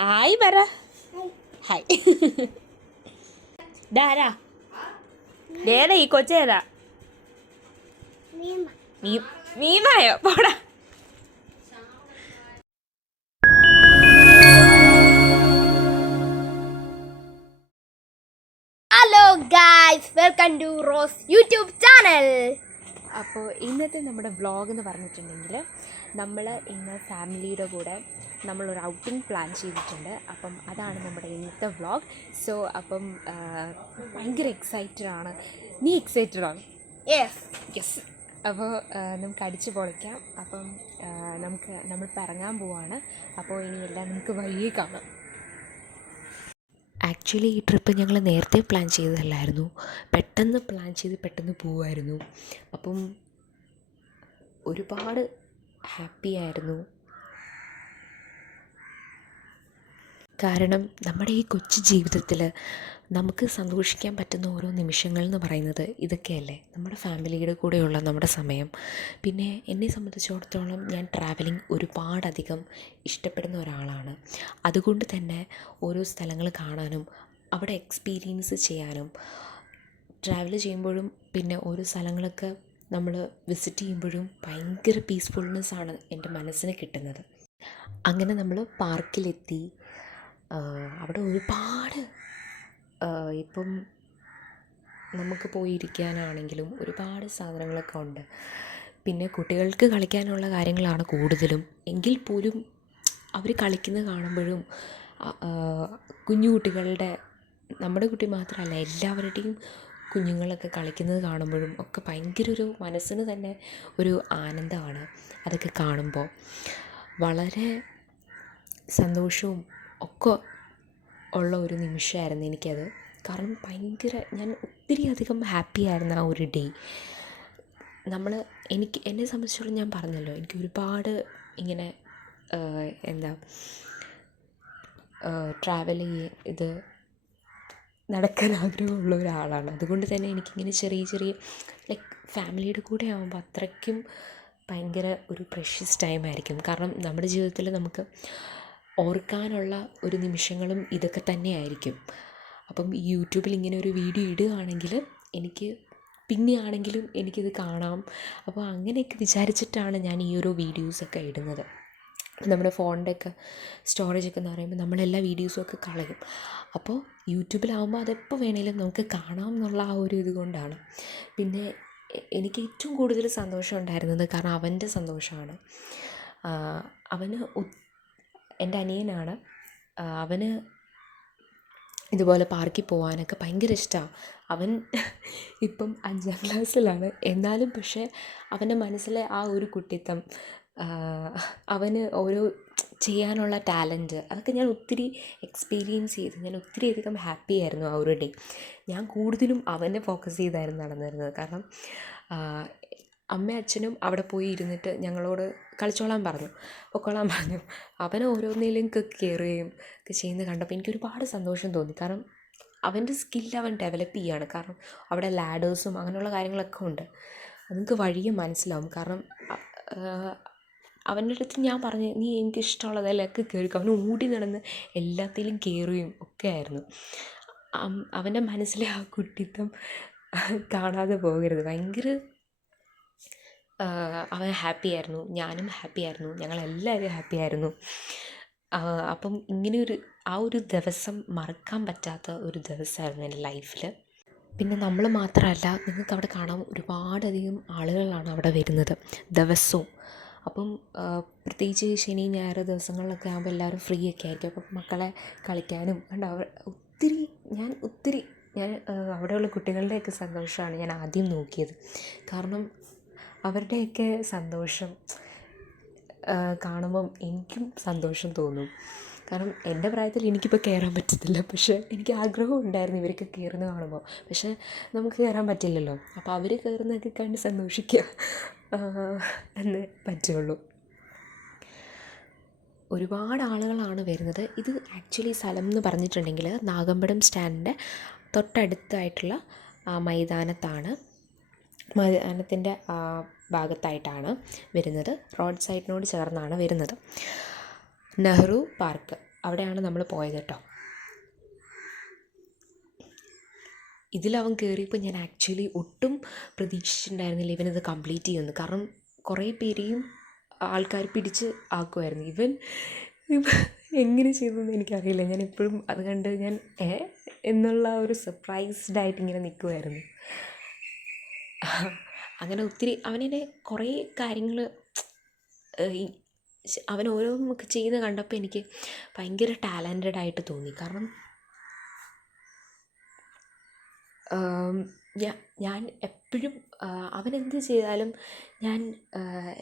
Hi പറ. Hi. ഇതാരാ? ഏതാ ഈ കൊച്ചേതാ? മീമായോ? പോടാ. Hello guys, welcome to Rose YouTube channel. അപ്പോൾ ഇന്നത്തെ നമ്മുടെ വ്ളോഗ് എന്ന് പറഞ്ഞിട്ടുണ്ടെങ്കിൽ നമ്മൾ ഇന്ന് ഫാമിലിയുടെ കൂടെ നമ്മളൊരു ഔട്ടിംഗ് പ്ലാൻ ചെയ്തിട്ടുണ്ട്. അപ്പം അതാണ് നമ്മുടെ ഇന്നത്തെ വ്ളോഗ്. സോ അപ്പം ഭയങ്കര എക്സൈറ്റഡ് ആണ്. നീ എക്സൈറ്റഡ് ആണ്? യെസ്. അപ്പോൾ നമുക്ക് അടിച്ച് പൊളിക്കാം. അപ്പം നമ്മളിപ്പോൾ ഇറങ്ങാൻ പോവാണ്. അപ്പോൾ ഇനിയെല്ലാം നമുക്ക് വഴിയേ കാണാം. ആക്ച്വലി ഈ ട്രിപ്പ് ഞങ്ങൾ നേരത്തെ പ്ലാൻ ചെയ്തതല്ലായിരുന്നു. പെട്ടെന്ന് പ്ലാൻ ചെയ്ത് പെട്ടെന്ന് പോവുമായിരുന്നു. അപ്പം ഒരുപാട് ഹാപ്പി ആയിരുന്നു. കാരണം നമ്മുടെ ഈ കൊച്ചു ജീവിതത്തിൽ നമുക്ക് സന്തോഷിക്കാൻ പറ്റുന്ന ഓരോ നിമിഷങ്ങൾ എന്ന് പറയുന്നത് ഇതൊക്കെയല്ലേ, നമ്മുടെ ഫാമിലിയുടെ കൂടെയുള്ള നമ്മുടെ സമയം. പിന്നെ എന്നെ സംബന്ധിച്ചിടത്തോളം ഞാൻ ട്രാവലിംഗ് ഒരുപാടധികം ഇഷ്ടപ്പെടുന്ന ഒരാളാണ്. അതുകൊണ്ട് തന്നെ ഓരോ സ്ഥലങ്ങൾ കാണാനും അവിടെ എക്സ്പീരിയൻസ് ചെയ്യാനും ട്രാവൽ ചെയ്യുമ്പോഴും പിന്നെ ഓരോ സ്ഥലങ്ങളൊക്കെ നമ്മൾ വിസിറ്റ് ചെയ്യുമ്പോഴും ഭയങ്കര പീസ്ഫുൾനെസ്സാണ് എൻ്റെ മനസ്സിന് കിട്ടുന്നത്. അങ്ങനെ നമ്മൾ പാർക്കിലെത്തി. അവിടെ ഒരുപാട് ഇപ്പം നമുക്ക് പോയിരിക്കാനാണെങ്കിലും ഒരുപാട് സാധനങ്ങളൊക്കെ ഉണ്ട്. പിന്നെ കുട്ടികൾക്ക് കളിക്കാനുള്ള കാര്യങ്ങളാണ് കൂടുതലും. എങ്കിൽ പോലും അവർ കളിക്കുന്നത് കാണുമ്പോഴും കുഞ്ഞു കുട്ടികളുടെ, നമ്മുടെ കുട്ടി മാത്രമല്ല എല്ലാവരുടെയും കുഞ്ഞുങ്ങളൊക്കെ കളിക്കുന്നത് കാണുമ്പോഴും ഒക്കെ ഭയങ്കര ഒരു മനസ്സിന് തന്നെ ഒരു ആനന്ദമാണ് അതൊക്കെ കാണുമ്പോൾ. വളരെ സന്തോഷവും ഒക്കെ ഉള്ള ഒരു നിമിഷമായിരുന്നു എനിക്കത്. കാരണം ഞാൻ ഒത്തിരി അധികം ഹാപ്പി ആയിരുന്നു ആ ഒരു ഡേ. എന്നെ സംബന്ധിച്ചിടത്തോളം ഞാൻ പറഞ്ഞല്ലോ, എനിക്ക് ഒരുപാട് ഇങ്ങനെ ട്രാവൽ ഇത് നടക്കാൻ ആഗ്രഹമുള്ള ഒരാളാണ്. അതുകൊണ്ട് തന്നെ എനിക്കിങ്ങനെ ചെറിയ ലൈക്ക് ഫാമിലിയുടെ കൂടെ ആകുമ്പോൾ അത്രയ്ക്കും ഭയങ്കര ഒരു പ്രഷ്യസ് ടൈമായിരിക്കും. കാരണം നമ്മുടെ ജീവിതത്തിൽ നമുക്ക് ഓർക്കാനുള്ള ഒരു നിമിഷങ്ങളും ഇതൊക്കെ തന്നെയായിരിക്കും. അപ്പം യൂട്യൂബിൽ ഇങ്ങനെ ഒരു വീഡിയോ ഇടുകയാണെങ്കിൽ എനിക്ക് പിന്നെയാണെങ്കിലും എനിക്കിത് കാണാം. അപ്പോൾ അങ്ങനെയൊക്കെ വിചാരിച്ചിട്ടാണ് ഞാൻ ഈ ഒരു വീഡിയോസൊക്കെ ഇടുന്നത്. നമ്മുടെ ഫോണിൻ്റെയൊക്കെ സ്റ്റോറേജൊക്കെ എന്ന് പറയുമ്പോൾ നമ്മളെല്ലാ വീഡിയോസും ഒക്കെ കളയും. അപ്പോൾ യൂട്യൂബിലാവുമ്പോൾ അതെപ്പോൾ വേണേലും നമുക്ക് കാണാം എന്നുള്ള ആ ഒരു ഇത് കൊണ്ടാണ്. പിന്നെ എനിക്ക് ഏറ്റവും കൂടുതൽ സന്തോഷം ഉണ്ടായിരുന്നത് കാരണം അവൻ്റെ സന്തോഷമാണ്. അവന് എൻ്റെ അനിയനാണ്. അവന് ഇതുപോലെ പാർക്കിൽ പോകാനൊക്കെ ഭയങ്കര ഇഷ്ടമാണ്. അവൻ ഇപ്പം 5ാം ക്ലാസ്സിലാണ്. എന്നാലും പക്ഷേ അവൻ്റെ മനസ്സിലെ ആ ഒരു കുട്ടിത്തം, അവന് ഓരോ ചെയ്യാനുള്ള ടാലൻറ്റ്, അതൊക്കെ ഞാൻ ഒത്തിരി എക്സ്പീരിയൻസ് ചെയ്ത് ഞാൻ ഒത്തിരി അധികം ഹാപ്പി ആയിരുന്നു ആ ഒരു ഡേ. ഞാൻ കൂടുതലും അവനെ ഫോക്കസ് ചെയ്തായിരുന്നു നടന്നിരുന്നത്. കാരണം അമ്മയും അച്ഛനും അവിടെ പോയി ഇരുന്നിട്ട് ഞങ്ങളോട് കളിച്ചോളാൻ പറഞ്ഞു, പൊക്കോളാൻ പറഞ്ഞു. അവൻ ഓരോന്നിലേക്ക് കയറുകയും ഒക്കെ ചെയ്യുന്നത് കണ്ടപ്പോൾ എനിക്കൊരുപാട് സന്തോഷം തോന്നി. കാരണം അവൻ്റെ സ്കില്ല് അവൻ ഡെവലപ്പ് ചെയ്യുകയാണ്. കാരണം അവിടെ ലാഡേഴ്സും അങ്ങനെയുള്ള കാര്യങ്ങളൊക്കെ ഉണ്ട്. അതെനിക്ക് വഴിയെ മനസ്സിലാവും. കാരണം അവൻ്റെ അടുത്ത് ഞാൻ പറഞ്ഞു, നീ എനിക്ക് ഇഷ്ടമുള്ളതിലൊക്കെ കയറിക്കോ. അവൻ ഓടി നടന്ന് എല്ലാത്തിലും കയറുകയും ഒക്കെ ആയിരുന്നു. അവൻ്റെ മനസ്സിലെ ആ കുട്ടിത്തം കാണാതെ പോകരുത്. ഭയങ്കര അവൻ ഹാപ്പി ആയിരുന്നു, ഞാനും ഹാപ്പി ആയിരുന്നു, ഞങ്ങളെല്ലാവരും ഹാപ്പി ആയിരുന്നു. അപ്പം ആ ഒരു ദിവസം മറക്കാൻ പറ്റാത്ത ഒരു ദിവസമായിരുന്നു എൻ്റെ ലൈഫിൽ. പിന്നെ നമ്മൾ മാത്രമല്ല, നിങ്ങൾക്ക് അവിടെ കാണാൻ ഒരുപാടധികം ആളുകളാണ് അവിടെ വരുന്നത് ദിവസവും. അപ്പം പ്രത്യേകിച്ച് ശനി ഞായർ ദിവസങ്ങളിലൊക്കെ ആകുമ്പോൾ എല്ലാവരും ഫ്രീ ഒക്കെ ആയിരിക്കും. അപ്പം മക്കളെ കളിക്കാനും ഒത്തിരി ഞാൻ അവിടെയുള്ള കുട്ടികളുടെയൊക്കെ സന്തോഷമാണ് ഞാൻ ആദ്യം നോക്കിയത്. കാരണം അവരുടെയൊക്കെ സന്തോഷം കാണുമ്പം എനിക്കും സന്തോഷം തോന്നും. കാരണം എൻ്റെ പ്രായത്തിൽ എനിക്കിപ്പോൾ കയറാൻ പറ്റത്തില്ല, പക്ഷേ എനിക്ക് ആഗ്രഹം ഉണ്ടായിരുന്നു ഇവരൊക്കെ കയറുന്നത് കാണുമ്പോൾ. പക്ഷേ നമുക്ക് കയറാൻ പറ്റില്ലല്ലോ. അപ്പോൾ അവർ കയറുന്നതൊക്കെ കണ്ട് സന്തോഷിക്കുക എന്ന് പറ്റുള്ളൂ. ഒരുപാട് ആളുകളാണ് വരുന്നത്. ഇത് ആക്ച്വലി സ്ഥലം എന്ന് പറഞ്ഞിട്ടുണ്ടെങ്കിൽ നാഗമ്പടം സ്റ്റാൻഡിൻ്റെ തൊട്ടടുത്തായിട്ടുള്ള മൈതാനത്തിൻ്റെ ഭാഗത്തായിട്ടാണ് വരുന്നത്. റോഡ് സൈഡിനോട് ചേർന്നാണ് വരുന്നത്. നെഹ്റു പാർക്ക്. അവിടെയാണ് നമ്മൾ പോയത് കേട്ടോ. ഇതിലവൻ കയറിയപ്പോൾ ഞാൻ ആക്ച്വലി ഒട്ടും പ്രതീക്ഷിച്ചിട്ടുണ്ടായിരുന്നില്ല ഇവനത് കംപ്ലീറ്റ് ചെയ്യുമെന്ന്. കാരണം കുറേ പേരെയും ആൾക്കാർ പിടിച്ച് ആക്കുമായിരുന്നു. ഇവൻ എങ്ങനെ ചെയ്തതെന്ന് എനിക്കറിയില്ല. ഞാൻ എപ്പോഴും അത് കണ്ട് ഞാൻ എന്നുള്ള ഒരു സർപ്രൈസ്ഡ് ആയിട്ട് ഇങ്ങനെ നിൽക്കുമായിരുന്നു. അങ്ങനെ ഒത്തിരി അവനെ കുറേ കാര്യങ്ങൾ അവൻ ഓരോന്നൊക്കെ ചെയ്ത് കണ്ടപ്പോൾ എനിക്ക് ഭയങ്കര ടാലൻറ്റഡ് ആയിട്ട് തോന്നി. കാരണം ഞാൻ എപ്പോഴും അവനെന്ത് ചെയ്താലും ഞാൻ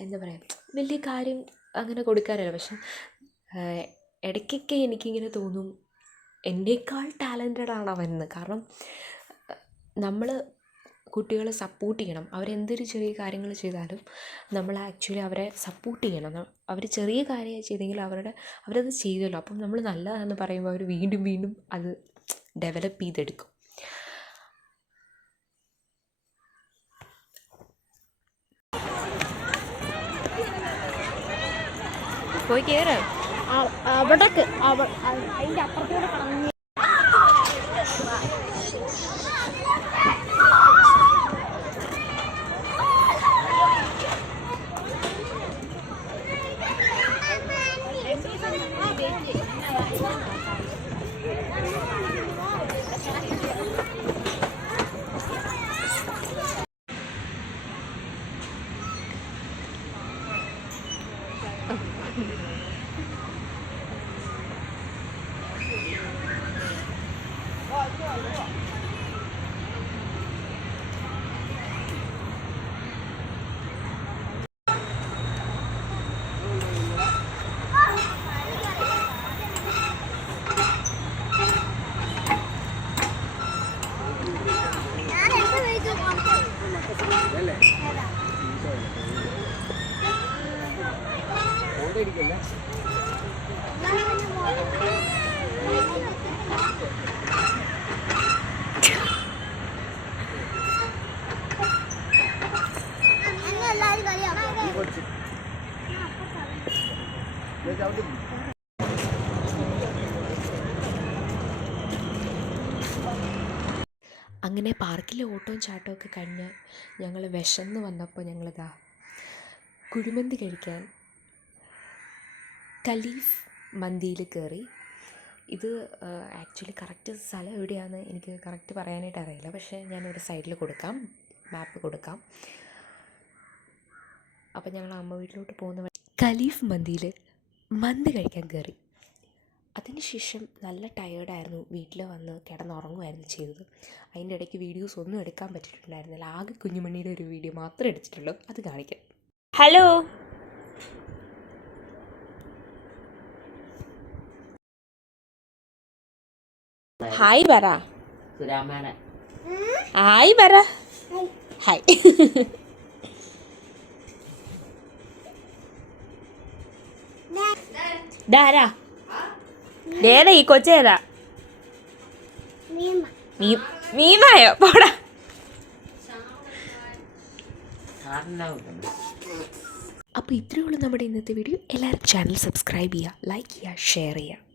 എന്താ പറയുക വലിയ കാര്യം അങ്ങനെ കൊടുക്കാറില്ല. പക്ഷെ ഇടയ്ക്കൊക്കെ എനിക്കിങ്ങനെ തോന്നും എന്നേക്കാൾ ടാലൻറ്റഡ് ആണ് അവനെന്ന്. കാരണം നമ്മൾ കുട്ടികളെ സപ്പോർട്ട് ചെയ്യണം. അവരെന്തൊരു ചെറിയ കാര്യങ്ങൾ ചെയ്താലും നമ്മൾ ആക്ച്വലി അവരെ സപ്പോർട്ട് ചെയ്യണം. അവർ ചെറിയ കാര്യം ചെയ്തെങ്കിൽ അവരത് ചെയ്തല്ലോ, അപ്പം നമ്മൾ നല്ലതാണെന്ന് പറയുമ്പോൾ അവർ വീണ്ടും വീണ്ടും അത് ഡെവലപ്പ് ചെയ്തെടുക്കും. പോയി കയറാം. അവിടേക്ക് അതിൻ്റെ അപ്പുറത്തൂടെ കളഞ്ഞ് അങ്ങനെ പാർക്കിലെ ഓട്ടവും ചാട്ടവും ഒക്കെ കഴിഞ്ഞ് ഞങ്ങൾ വിശന്ന് വന്നപ്പോൾ ഞങ്ങളിതാ കുഴിമന്തി കഴിക്കാൻ ഖലീഫ് മന്തിയിൽ കയറി. ഇത് ആക്ച്വലി കറക്റ്റ് സ്ഥലം എവിടെയാണെന്ന് എനിക്ക് കറക്റ്റ് പറയാനായിട്ട് അറിയില്ല. പക്ഷേ ഞാനൊരു സൈഡിൽ കൊടുക്കാം, മാപ്പ് കൊടുക്കാം. അപ്പോൾ ഞങ്ങൾ അമ്മ വീട്ടിലോട്ട് പോകുന്ന ഖലീഫ് മന്തിയിൽ മന്തി കഴിക്കാൻ കയറി. അതിനുശേഷം നല്ല ടയേർഡായിരുന്നു. വീട്ടിൽ വന്ന് കിടന്നുറങ്ങുമായിരുന്നു ചെയ്തത്. അതിൻ്റെ ഇടയ്ക്ക് വീഡിയോസ് ഒന്നും എടുക്കാൻ പറ്റിയിട്ടുണ്ടായിരുന്നില്ല. ആകെ കുഞ്ഞുമണിയുടെ ഒരു വീഡിയോ മാത്രമേ എടുത്തിട്ടുള്ളൂ. അത് കാണിക്കാം. ഹലോ ഹായ് പറ. ഹായ് പറ. ഹായ്. ഇതാരാ? ഏതാ ഈ കൊച്ചേതാ? മീമായോ? പോടാ. അപ്പോൾ ഇത്രയേ ഉള്ളൂ നമ്മുടെ ഇന്നത്തെ വീഡിയോ. എല്ലാവരും ചാനൽ സബ്സ്ക്രൈബ് ചെയ്യുക, ലൈക്ക് ചെയ്യുക, ഷെയർ ചെയ്യുക.